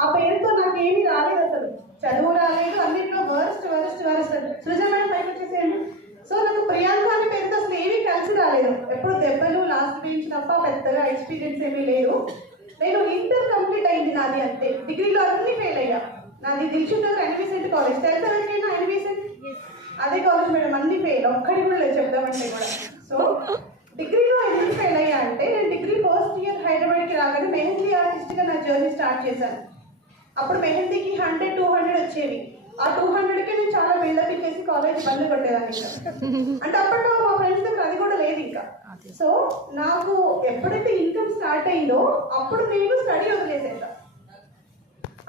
ఆ పేరుతో నాకు ఏమీ రాలేదు, అసలు చదువు రాలేదు, అన్నింటిలో వర్స్ట్ వర్స్ట్ వర్స్ట్. సృజమైన పైకి వచ్చేసేయండి. సో నాకు ప్రియాంక అనే పేరుతో అసలు ఏమీ కలిసి రాలేదు. ఎప్పుడు దెబ్బలు లాస్ట్ బెంచ్ తప్ప పెద్దగా ఎక్స్పీరియన్స్ ఏమీ లేదు. నేను ఇంటర్ కంప్లీట్ అయింది నాది అంతే. డిగ్రీలో అన్ని ఫెయిల్ అయ్యా. నాది దిల్షుక్ ఎన్విసెంట్ కాలేజ్, తెలుసా ఎవరికైనా ఎన్విసెంట్? అదే కాలేజ్ మేడం, అన్ని ఫెయిల్, ఒక్కడి కూడా లేదు చెప్దామంటే కూడా. సో డిగ్రీలో ఎందుకు ఫెయిల్ అయ్యా అంటే, నేను డిగ్రీ ఫస్ట్ ఇయర్ హైదరాబాద్కి రాగానే మెహందీ ఆర్టిస్ట్గా నా జర్నీ స్టార్ట్ చేశాను. అప్పుడు మెహందీకి 100-200 వచ్చేవి. ఆ 200కి నేను చాలా బిల్డప్ ఇచ్చేసి కాలేజ్ బంద్ కొట్టేదాన్ని ఇంకా. అంటే అప్పట్లో మా ఫ్రెండ్స్ దగ్గర అది కూడా లేదు ఇంకా. సో నాకు ఎప్పుడైతే ఇన్కమ్ స్టార్ట్ అయిందో అప్పుడు నేను స్టడీ వదిలేసేసా.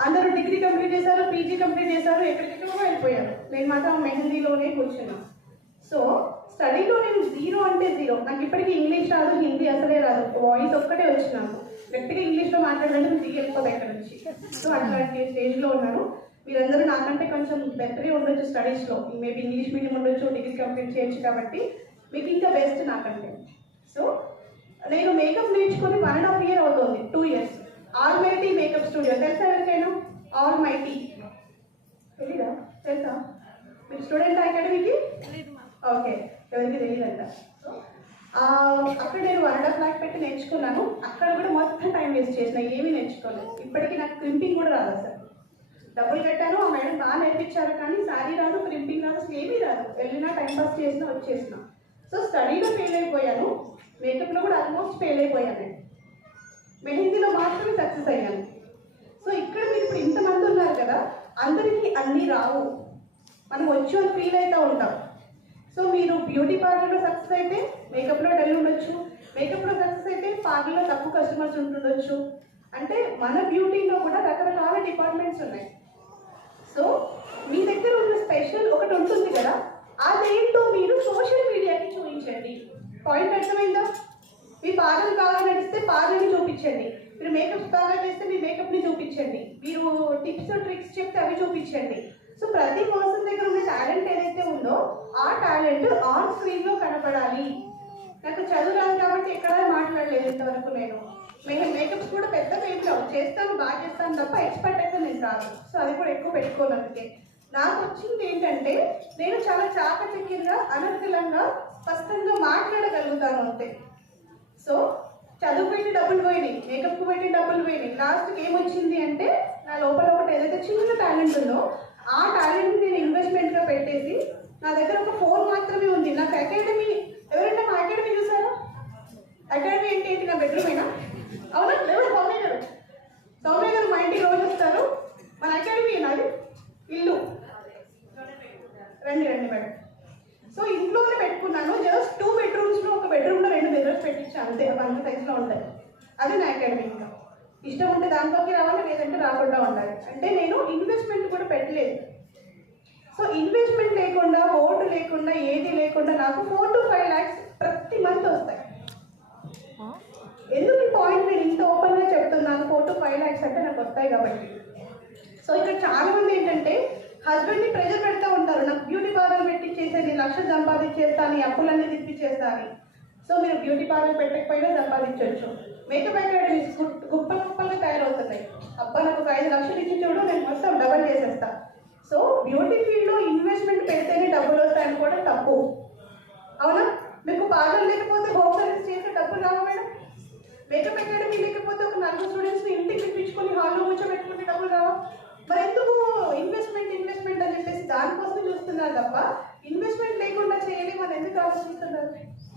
అందరూ డిగ్రీ కంప్లీట్ చేశారు, పీజీ కంప్లీట్ చేశారు, ఎక్కడికెక్కడో వెళ్ళిపోయారు. నేను మాత్రం మెహందీలోనే కూర్చున్నాను. సో స్టడీలో నేను 0 అంటే 0. నాకు ఇప్పటికీ ఇంగ్లీష్ రాదు, హిందీ అసలే రాదు, వాయిస్ ఒక్కటే వచ్చి నాకు. గట్టిగా ఇంగ్లీష్లో మాట్లాడాలంటే నేను దిగి వెళ్ళిపోతాను ఇక్కడ నుంచి. సో అట్లాంటి స్టేజ్లో ఉన్నాను. మీరందరూ నాకంటే కొంచెం బెటర్గా ఉండొచ్చు స్టడీస్లో, మేబీ ఇంగ్లీష్ మీడియం ఉండొచ్చు, డిగ్రీ కంప్లీట్ చేయొచ్చు, కాబట్టి మీకు ఇంకా బెస్ట్ నాకంటే. సో నేను మేకప్ నేర్చుకొని 1.5 year అవుతుంది, 2 years. ఆల్మైటీ మేకప్ స్టూడియో తెలుసా ఎవరికైనా? ఆల్మైటీ తెలీదా? తెలుసా? మీరు స్టూడెంట్ అకాడమీకి? ఓకే, ఎవరికి తెలియదంట. సో అక్కడ నేను 1.5 lakh పెట్టి నేర్చుకున్నాను. అక్కడ కూడా మొత్తం టైం వేస్ట్ చేసిన, ఏమీ నేర్చుకోలేదు. ఇప్పటికీ నాకు క్రింపింగ్ కూడా రాదు అసలు. డబ్బులు కట్టాను, ఆ మేడం బాగా నేర్పించారు, కానీ శారీ రాదు, క్రింపింగ్ రాదు, అసలు ఏమీ రాదు. వెళ్ళినా టైంపాస్ చేసినా వచ్చేసిన. సో స్టడీలో ఫెయిల్ అయిపోయాను, మేకప్లో కూడా ఆల్మోస్ట్ ఫెయిల్ అయిపోయాను. మెహందీలో మాత్రమే సక్సెస్ అయ్యాను. సో ఇక్కడ మీరు ఇప్పుడు ఇంతమంది ఉన్నారు కదా, అందరికీ అన్నీ రావు, మనం వచ్చు అని ఫీల్ అవుతూ ఉంటాం. సో మీరు బ్యూటీ పార్లర్లో సక్సెస్ అయితే మేకప్లో డల్ ఉండొచ్చు, మేకప్లో సక్సెస్ అయితే పార్లర్లో తక్కువ కస్టమర్స్ ఉంటుండొచ్చు. అంటే మన బ్యూటీలో కూడా రకరకాల డిపార్ట్మెంట్స్ ఉన్నాయి. సో మీ దగ్గర ఉన్న స్పెషల్ ఒకటి ఉంటుంది కదా, అదేంటో మీరు సోషల్ మీడియాకి చూపించండి. పాయింట్ అర్థమైందా? మీ పార్లర్ బాగా నడిస్తే పార్లర్ని చూపించండి, మీరు మేకప్ బాగా చేస్తే మీ మేకప్ని చూపించండి, మీరు టిప్స్ ట్రిక్స్ చెప్తే అవి చూపించండి. సో ప్రతి పర్సన్ దగ్గర ఉన్న టాలెంట్ ఏదైతే ఉందో ఆ టాలెంట్ ఆన్ స్క్రీన్లో కనపడాలి. నాకు చదువు రాదు కాబట్టి ఎక్కడా మాట్లాడలేదు ఇంతవరకు. నేను మేకప్స్ కూడా పెద్ద మేకప్ చేస్తాను, బాగా చేస్తాను తప్ప ఎక్స్పర్ట్ అయితే నేను కాదు. సో అది కూడా ఎక్కువ పెట్టుకోను. అందుకే నాకు వచ్చింది ఏంటంటే, నేను చాలా చాకచక్యంగా, అనర్గళంగా, స్పష్టంగా మాట్లాడగలుగుతాను అంతే. సో చదువు పెట్టి డబ్బులు పోయినాయి, మేకప్కి పెట్టి డబ్బులు పోయినాయి. లాస్ట్కి ఏమొచ్చింది అంటే, నా లోపల ఒకటి ఏదైతే చిన్న టాలెంట్ ఉందో ఆ టాలెంట్ని నేను ఇన్వెస్ట్మెంట్గా పెట్టేసి, నా దగ్గర ఒక ఫోన్ మాత్రమే ఉంది. నాకు అకాడమీ, ఎవరైనా మా అకాడమీ చూసారా? అకాడమీ ఏంటి? నా బెడ్రూమేనా? అవునా? ఎవరు? సౌమ్య గారు. సౌమ్య గారు మా ఇంటికి రోజు వస్తారు. మన అకాడమీ నాది ఇల్లు. రండి రండి మేడం. సో ఇంట్లోనే పెట్టుకున్నాను. జస్ట్ 2 bedrooms ఒక బెడ్రూమ్లో 2 mirrors పెట్టించాను అంతే, అంత సైజులో ఉంటాయి. అది నా అకాడమీ. ఇంకా ఇష్టం ఉంటే దాంట్లోకి రావాలి, లేదంటే రాకుండా ఉండాలి. అంటే నేను ఇన్వెస్ట్మెంట్ కూడా పెట్టలేదు. సో ఇన్వెస్ట్మెంట్ లేకుండా, ఓటు లేకుండా, ఏది లేకుండా నాకు 4 to 5 lakhs ప్రతి మంత్ వస్తాయి. ఎందుకు ఈ పాయింట్ నేను ఇంత ఓపెన్గా చెప్తున్నాను? 4 to 5 lakhs అంటే నాకు వస్తాయి కాబట్టి. సో ఇక్కడ చాలా మంది ఏంటంటే హస్బెండ్ని ప్రెజర్ పెడతా ఉంటారు, నాకు బ్యూటీ పార్లర్ పెట్టి చేసేది, లక్షలు సంపాదించేస్తాను, అప్పులన్నీ తిప్పించేస్తాను. సో మీరు బ్యూటీ పార్లర్ పెట్టకపోయినా సంపాదించవచ్చు. మేకప్ అకాడమీస్ కుప్పలు కుప్పలుగా తయారవుతున్నాయి. అబ్బా నాకు ఒక 5 లక్షలు ఇచ్చి చూడు, నేను మొత్తం డబల్ చేసేస్తా. సో బ్యూటీ ఫీల్డ్లో ఇన్వెస్ట్మెంట్ పెడితేనే డబ్బులు వస్తాయని కూడా తప్పు. అవునా? మీకు పార్లర్ లేకపోతే హోమ్ సర్వీస్ చేసే డబ్బులు రావు మేడం. మేకప్ అకాడమీ లేకపోతే ఒక 4 స్టూడెంట్స్ని ఇంటికి పిలిపించుకొని హాల్లో కూర్చోబెట్టుకుంటే డబ్బులు రావు. మరి ఎందుకు ఇన్వెస్ట్మెంట్ ఇన్వెస్ట్మెంట్ అని చెప్పేసి దానికోసం చూస్తున్నారు తప్ప ఇన్వెస్ట్మెంట్ లేకుండా చేయలేము అని ఎందుకు ఆలోచిస్తున్నారు?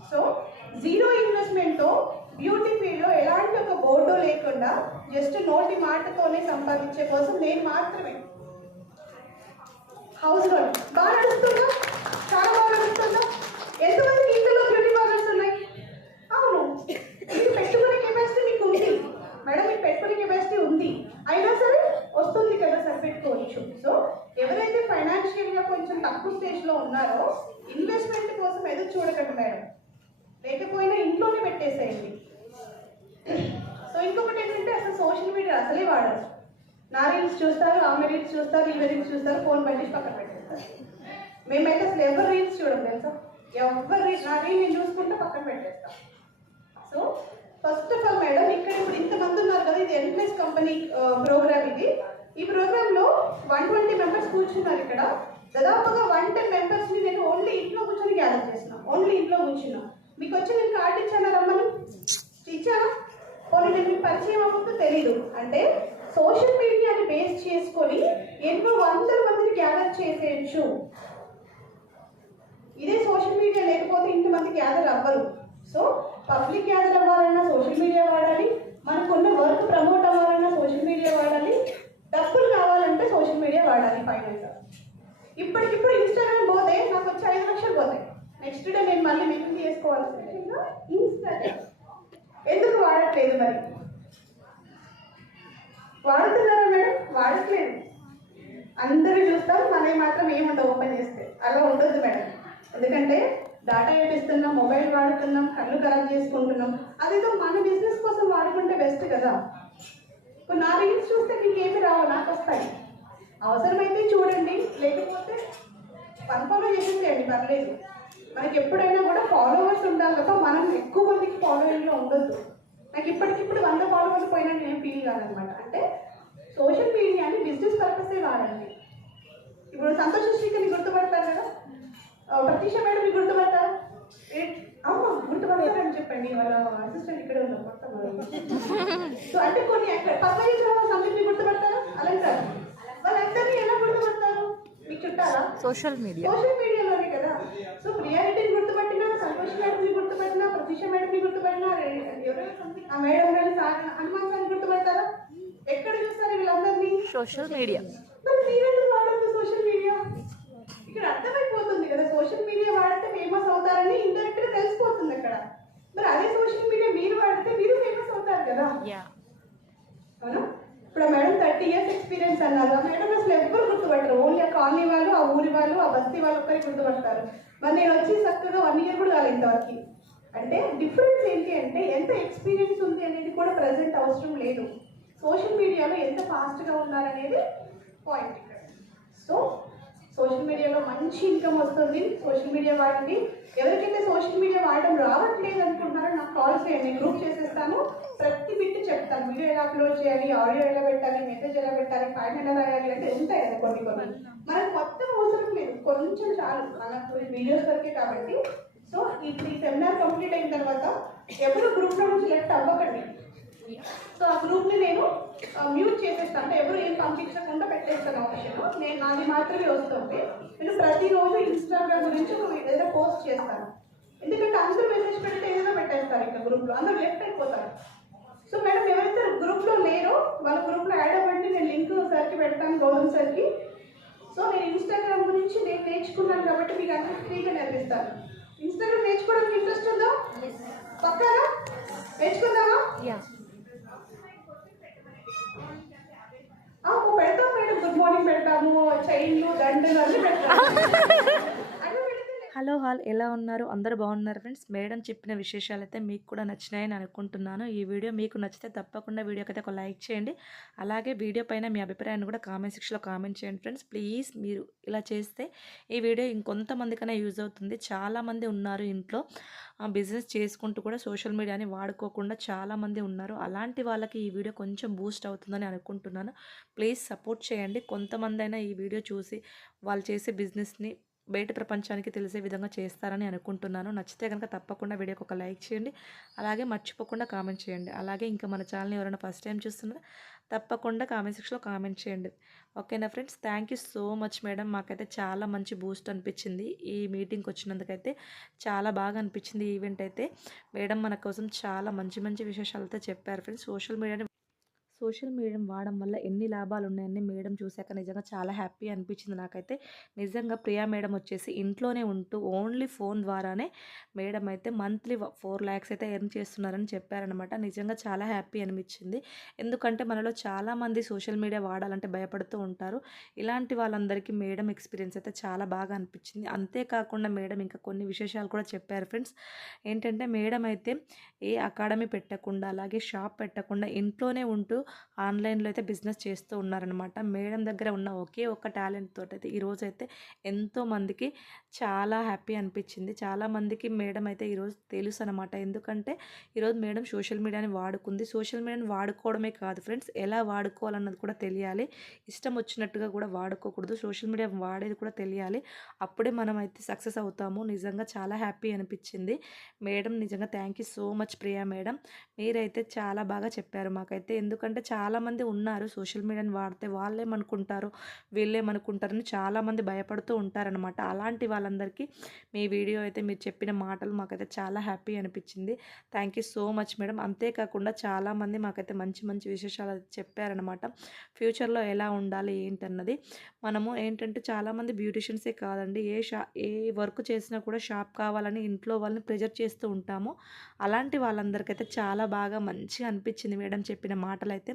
సో 0 ఇన్వెస్ట్మెంట్తో బ్యూటీ ఫీల్డ్లో ఎలాంటి ఒక బోర్డు లేకుండా జస్ట్ నోటి మాటతోనే సంపాదించే కోసం నేను మాత్రమే. హౌస్ హోల్డ్ బాగా నడుస్తుందా? చాలా బాగా నడుస్తుందా? ఎంతమందికి ఇంట్లో బ్యూటీ పార్లర్స్ ఉన్నాయి? అవును, మీకు పెట్టుకునే కెపాసిటీ మీకు ఉంది మేడం, మీకు పెట్టుకునే కెపాసిటీ ఉంది, అయినా సరే వస్తుంది కదా, సరిపెట్టుకోవచ్చు. సో ఎవరైతే ఫైనాన్షియల్గా కొంచెం తక్కువ స్టేజ్లో ఉన్నారో ఇన్వెస్ట్మెంట్ కోసం ఎదురు చూడకండి మేడం, లేకపోయినా ఇంట్లోనే పెట్టేసేయండి. సో ఇంకొకటి ఏంటంటే, అసలు సోషల్ మీడియా అసలే వాడరు. నా రీల్స్ చూస్తారు, ఆమె రీల్స్ చూస్తారు, ఈమె రీల్స్ చూస్తారు, ఫోన్ బండి పక్కన పెట్టేస్తారు. మేమైతే అసలు ఎవరు రీల్స్ చూడడం తెలుసా? ఎవరు నా రీల్ నేను చూసుకుంటే పక్కన పెట్టేస్తాం. So first of all madam, ఇక్కడ ఇప్పుడు ఇంతమంది ఉన్నారు కదా, ఇది ఎన్ప్లస్ కంపెనీ ప్రోగ్రామ్ ఇది. ఈ ప్రోగ్రామ్ లో 120 మెంబర్స్ కూర్చున్నారు ఇక్కడ. దాదాపుగా 110 మెంబర్స్ ని నేను ఓన్లీ ఇంట్లో కూర్చొని గ్యాదర్ చేసిన, ఓన్లీ ఇంట్లో కూర్చున్నా. మీకు వచ్చి నేను కార్డు ఇచ్చానా రమ్మని? ఇచ్చానా? పోనీ నేను మీకు పరిచయం అవ్వకపోతే తెలీదు. అంటే సోషల్ మీడియాని బేస్ చేసుకొని ఎన్నో వందల మందిని గ్యాదర్ చేసేయచ్చు. ఇదే సోషల్ మీడియా లేకపోతే ఇంతమంది గ్యాదర్ అవ్వరు. సో పబ్లిక్ గ్యాదర్ అవ్వాలన్నా సోషల్ మీడియా వాడాలి, మనకున్న వర్క్ ప్రమోట్ అవ్వాలన్నా సోషల్ మీడియా వాడాలి, డబ్బులు కావాలంటే సోషల్ మీడియా వాడాలి. ఫైనల్గా ఇప్పటికిప్పుడు ఇన్స్టాగ్రామ్ పోతే నాకు వచ్చి 5 లక్షలు పోతాయి. నెక్స్ట్ డే నేను మళ్ళీ మెయిన్ చేసుకోవాల్సింది ఇన్స్టాగ్రామ్. ఎందుకు వాడట్లేదు మరి? వాడుతున్నారా మేడం? వాడట్లేదు. అందరూ చూస్తాం, మనకి మాత్రం ఏముండవు ఓపెన్ చేస్తే. అలా ఉండొద్దు మేడం. ఎందుకంటే డాటా వేపిస్తున్నాం, మొబైల్ వాడుతున్నాం, కళ్ళు ఖరాబ్ చేసుకుంటున్నాం. అదేదో మన బిజినెస్ కోసం వాడుకుంటే బెస్ట్ కదా. ఇప్పుడు నా రీల్స్ చూస్తే మీకు ఏమి రావు, నాకు వస్తాయి. అవసరమైతే చూడండి, లేకపోతే అన్ఫాలో చేసేసేయండి, పర్లేదు. మనకి ఎప్పుడైనా కూడా ఫాలోవర్స్ ఉండాలి తప్ప మనం ఎక్కువ మందికి ఫాలోయింగ్లో ఉండొద్దు. నాకు ఇప్పటికిప్పుడు 100 ఫాలోవర్స్ పోయినా నేను ఫీల్ కాదనమాట. అంటే సోషల్ మీడియాని బిజినెస్ పర్పసే వాడండి. ఇప్పుడు సంతోష్ శ్రీకర్ని గుర్తుపడతారు కదా, ప్రతీష మేడం మీకు గుర్తుపడతారు? అమ్మ గుర్తుపడతారని చెప్పండి, వాళ్ళ అసిస్టెంట్ ఇక్కడే ఉన్నారు మొత్తం. సో అంటే కొన్ని పక్కన సంథింగ్ గుర్తుపడతారా? అలాంటారు. వాళ్ళందరినీ ఎలా గుర్తుపడతారు? మీకు చుట్టాలా? సోషల్ మీడియాలోనే కదా. సో ప్రియారిటీని గుర్తుపట్టినా, సంతోష్ మేడంని గుర్తుపట్టినా, ప్రతీష మేడంని గుర్తుపట్టినా, ఆ మేడం గారి హనుమాన్ సార్ని గుర్తుపడతారా? ఎక్కడ చూస్తారు వీళ్ళందరినీ? Social media. మరి మీరెందుకు వాడద్దు సోషల్ మీడియా? ఇక్కడ అర్థమైపోతుంది కదా, సోషల్ మీడియా వాడితే ఫేమస్ అవుతారని ఇండైరెక్ట్ గా తెలిసిపోతుంది అక్కడ. మరి అదే సోషల్ మీడియా మీరు వాడితే మీరు ఫేమస్ అవుతారు కదా. అవునా? ఇప్పుడు మేడం 30 years ఎక్స్పీరియన్స్ అన్నారు. ఆ మేడం అసలు ఎవ్వరు గుర్తుపట్టరు. ఓన్లీ ఆ కాలనీ వాళ్ళు, ఆ ఊరి వాళ్ళు, ఆ బస్తీ వాళ్ళు ఒక్కరికి గుర్తుపడతారు. మరి నేను వచ్చి చక్కగా 1 year కూడా కాలేదు ఇంతవరకు. అంటే డిఫరెన్స్ ఏంటి అంటే ఎంత ఎక్స్పీరియన్స్ ఉంది అనేది కూడా ప్రజెంట్ అవసరం లేదు. సోషల్ మీడియాలో ఎంత ఫాస్ట్గా ఉన్నారనేది పాయింట్ ఇక్కడ. సో సోషల్ మీడియాలో మంచి ఇన్కమ్ వస్తుంది. సోషల్ మీడియా వాడండి. ఎవరికైతే సోషల్ మీడియా వాడడం రావట్లేదు అనుకుంటున్నారో నాకు కాల్ చేయండి, నేను గ్రూప్ చేసేస్తాను. ప్రతి బిట్ చెప్తాను. వీడియో ఎలా అప్లోడ్ చేయాలి, ఆడియో ఎలా పెట్టాలి, మెసేజ్ ఎలా పెట్టాలి, ఫైల్ ఎలా రాయాలి అంటే ఉంటాయి కదా కొన్ని. మనకు మొత్తం అవసరం లేదు, కొంచెం చాలు మనకు వీడియోస్ వరకే కాబట్టి. సో ఇప్పుడు ఈ సెమినార్ కంప్లీట్ అయిన తర్వాత ఎవరు గ్రూప్లో నుంచి లెఫ్ట్ అవ్వకండి. సో ఆ గ్రూప్ని నేను మ్యూట్ చేసేస్తాను. అంటే ఎవరు ఏం పంపించకుండా పెట్టేస్తాను ఆప్షన్. నేను నాది మాత్రమే వస్తుంది. నేను ప్రతిరోజు ఇన్స్టాగ్రామ్ గురించి ఏదైనా పోస్ట్ చేస్తాను. ఎందుకంటే అందరూ మెసేజ్ పెడితే ఏదైనా పెట్టేస్తారు ఇంకా గ్రూప్లో, అందరూ లెఫ్ట్ అయిపోతారు. సో మేడం ఎవరైతే గ్రూప్లో లేరో వాళ్ళ గ్రూప్లో యాడ్ అవ్వండి. నేను లింక్ సార్కి పెడతాను, గౌరవ్ సార్కి. సో నేను ఇన్స్టాగ్రామ్ గురించి నేను నేర్చుకున్నాను కాబట్టి మీకు అందరికీ ఫ్రీగా నేర్పిస్తాను. ఇన్స్టాగ్రామ్ నేర్చుకోవడానికి ఇంట్రెస్ట్ ఉందా? పక్కారా నేర్చుకుందామా? పెడతాం మేడం, గుడ్ మార్నింగ్ పెడతాము, చైన్లు, దండలు అన్నీ పెడతాము. హలో ఎలా ఉన్నారు? అందరూ బాగున్నారు ఫ్రెండ్స్. మేడం చెప్పిన విశేషాలు అయితే మీకు కూడా నచ్చినాయని అనుకుంటున్నాను. ఈ వీడియో మీకు నచ్చితే తప్పకుండా వీడియోకి అయితే ఒక లైక్ చేయండి. అలాగే వీడియో పైన మీ అభిప్రాయాన్ని కూడా కామెంట్ సెక్షన్లో కామెంట్ చేయండి ఫ్రెండ్స్. ప్లీజ్ మీరు ఇలా చేస్తే ఈ వీడియో ఇంకొంతమందికైనా యూజ్ అవుతుంది. చాలామంది ఉన్నారు ఇంట్లో బిజినెస్ చేసుకుంటూ కూడా సోషల్ మీడియాని వాడుకోకుండా చాలామంది ఉన్నారు. అలాంటి వాళ్ళకి ఈ వీడియో కొంచెం బూస్ట్ అవుతుందని అనుకుంటున్నాను. ప్లీజ్ సపోర్ట్ చేయండి. కొంతమంది అయినా ఈ వీడియో చూసి వాళ్ళు చేసే బిజినెస్ని బయట ప్రపంచానికి తెలిసే విధంగా చేస్తారని అనుకుంటున్నాను. నచ్చితే కనుక తప్పకుండా వీడియోకి ఒక లైక్ చేయండి. అలాగే మర్చిపోకుండా కామెంట్ చేయండి. అలాగే ఇంకా మన ఛానల్ని ఎవరైనా ఫస్ట్ టైం చూస్తున్నారో తప్పకుండా కామెంట్ సెక్షన్లో కామెంట్ చేయండి. ఓకేనా friends? Thank you so much madam. మాకైతే చాలా మంచి బూస్ట్ అనిపించింది ఈ మీటింగ్కి వచ్చినందుకైతే. చాలా బాగా అనిపించింది ఈ ఈవెంట్ అయితే. మేడం మన కోసం చాలా మంచి మంచి విశేషాలతో చెప్పారు ఫ్రెండ్స్. సోషల్ మీడియా వాడడం వల్ల ఎన్ని లాభాలు ఉన్నాయని మేడం చూశాక నిజంగా చాలా హ్యాపీ అనిపించింది నాకైతే. నిజంగా ప్రియా మేడం వచ్చేసి ఇంట్లోనే ఉంటూ ఓన్లీ ఫోన్ ద్వారానే మేడం అయితే మంత్లీ 4 lakhs అయితే ఎర్న్ చేస్తున్నారని చెప్పారనమాట. నిజంగా చాలా హ్యాపీ అనిపించింది. ఎందుకంటే మనలో చాలామంది సోషల్ మీడియా వాడాలంటే భయపడుతూ ఉంటారు. ఇలాంటి వాళ్ళందరికీ మేడం ఎక్స్పీరియన్స్ అయితే చాలా బాగా అనిపించింది. అంతేకాకుండా మేడం ఇంకా కొన్ని విశేషాలు కూడా చెప్పారు ఫ్రెండ్స్. ఏంటంటే మేడం అయితే ఏ అకాడమీ పెట్టకుండా, అలాగే షాప్ పెట్టకుండా ఇంట్లోనే ఉంటూ ఆన్లైన్లో అయితే బిజినెస్ చేస్తూ ఉన్నారనమాట. మేడం దగ్గర ఉన్న ఒకే ఒక్క టాలెంట్ తోటైతే ఈరోజైతే ఎంతోమందికి చాలా హ్యాపీ అనిపించింది. చాలామందికి మేడం అయితే ఈరోజు తెలుసు అనమాట. ఎందుకంటే ఈరోజు మేడం సోషల్ మీడియాని వాడుకుంది. సోషల్ మీడియాని వాడుకోవడమే కాదు ఫ్రెండ్స్, ఎలా వాడుకోవాలన్నది కూడా తెలియాలి. ఇష్టం వచ్చినట్టుగా కూడా వాడుకోకూడదు. సోషల్ మీడియా వాడేది కూడా తెలియాలి. అప్పుడే మనం అయితే సక్సెస్ అవుతాము. నిజంగా చాలా హ్యాపీ అనిపించింది. మేడం నిజంగా thank you so much Priya madam. మీరైతే చాలా బాగా చెప్పారు మాకైతే. ఎందుకంటే చాలామంది ఉన్నారు సోషల్ మీడియాని వాడితే వాళ్ళేమనుకుంటారు, వీళ్ళేమనుకుంటారని చాలామంది భయపడుతూ ఉంటారనమాట. అలాంటి వాళ్ళందరికీ మీ వీడియో అయితే మీరు చెప్పిన మాటలు మాకైతే చాలా హ్యాపీ అనిపించింది. Thank you so much madam. అంతేకాకుండా చాలామంది మాకైతే మంచి మంచి విశేషాలు అయితే చెప్పారనమాట. ఫ్యూచర్‌లో ఎలా ఉండాలి ఏంటన్నది. మనము ఏంటంటే చాలామంది బ్యూటీషియన్సే కాదండి, ఏ వర్క్ చేసినా కూడా షాప్ కావాలని ఇంట్లో వాళ్ళని ప్రెజర్ చేస్తూ ఉంటాము. అలాంటి వాళ్ళందరికైతే చాలా బాగా మంచిగా అనిపించింది మేడం చెప్పిన మాటలైతే.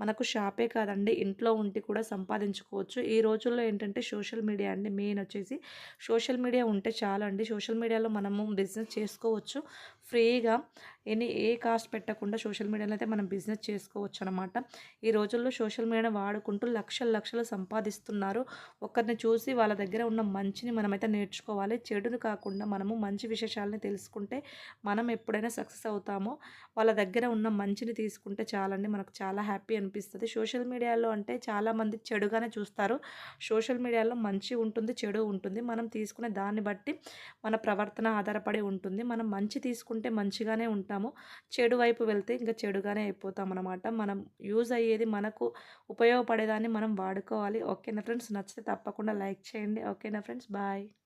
మనకు షాపే కాదండి, ఇంట్లో ఉండి కూడా సంపాదించుకోవచ్చు. ఈ రోజుల్లో ఏంటంటే సోషల్ మీడియా అండి మెయిన్ వచ్చేసి. సోషల్ మీడియా ఉంటే చాలండి. సోషల్ మీడియాలో మనము బిజినెస్ చేసుకోవచ్చు ఫ్రీగా. ఏ కాస్ట్ పెట్టకుండా సోషల్ మీడియాలో అయితే మనం బిజినెస్ చేసుకోవచ్చు అనమాట. ఈ రోజుల్లో సోషల్ మీడియా వాడుకుంటూ లక్షలు లక్షలు సంపాదిస్తున్నారు. ఒకరిని చూసి వాళ్ళ దగ్గర ఉన్న మంచిని మనమైతే నేర్చుకోవాలి. చెడుని కాకుండా మనము మంచి విశేషాలని తెలుసుకుంటే మనం ఎప్పుడైనా సక్సెస్ అవుతామో. వాళ్ళ దగ్గర ఉన్న మంచిని తీసుకుంటే చాలండి, మనకు చాలా హ్యాపీ అనిపిస్తుంది. సోషల్ మీడియాలో అంటే చాలామంది చెడుగానే చూస్తారు. సోషల్ మీడియాలో మంచి ఉంటుంది, చెడు ఉంటుంది. మనం తీసుకునే దాన్ని బట్టి మన ప్రవర్తన ఆధారపడి ఉంటుంది. మనం మంచి తీసుకుంటే మంచిగానే ఉంటాము. చెడు వైపు వెళ్తే ఇంకా చెడుగానే అయిపోతామన్నమాట. మనం యూజ్ అయ్యేది మనకు ఉపయోగపడేదాన్ని మనం వాడుకోవాలి. ఓకేనా ఫ్రెండ్స్, నచ్చితే తప్పకుండా లైక్ చేయండి. ఓకేనా ఫ్రెండ్స్, బాయ్.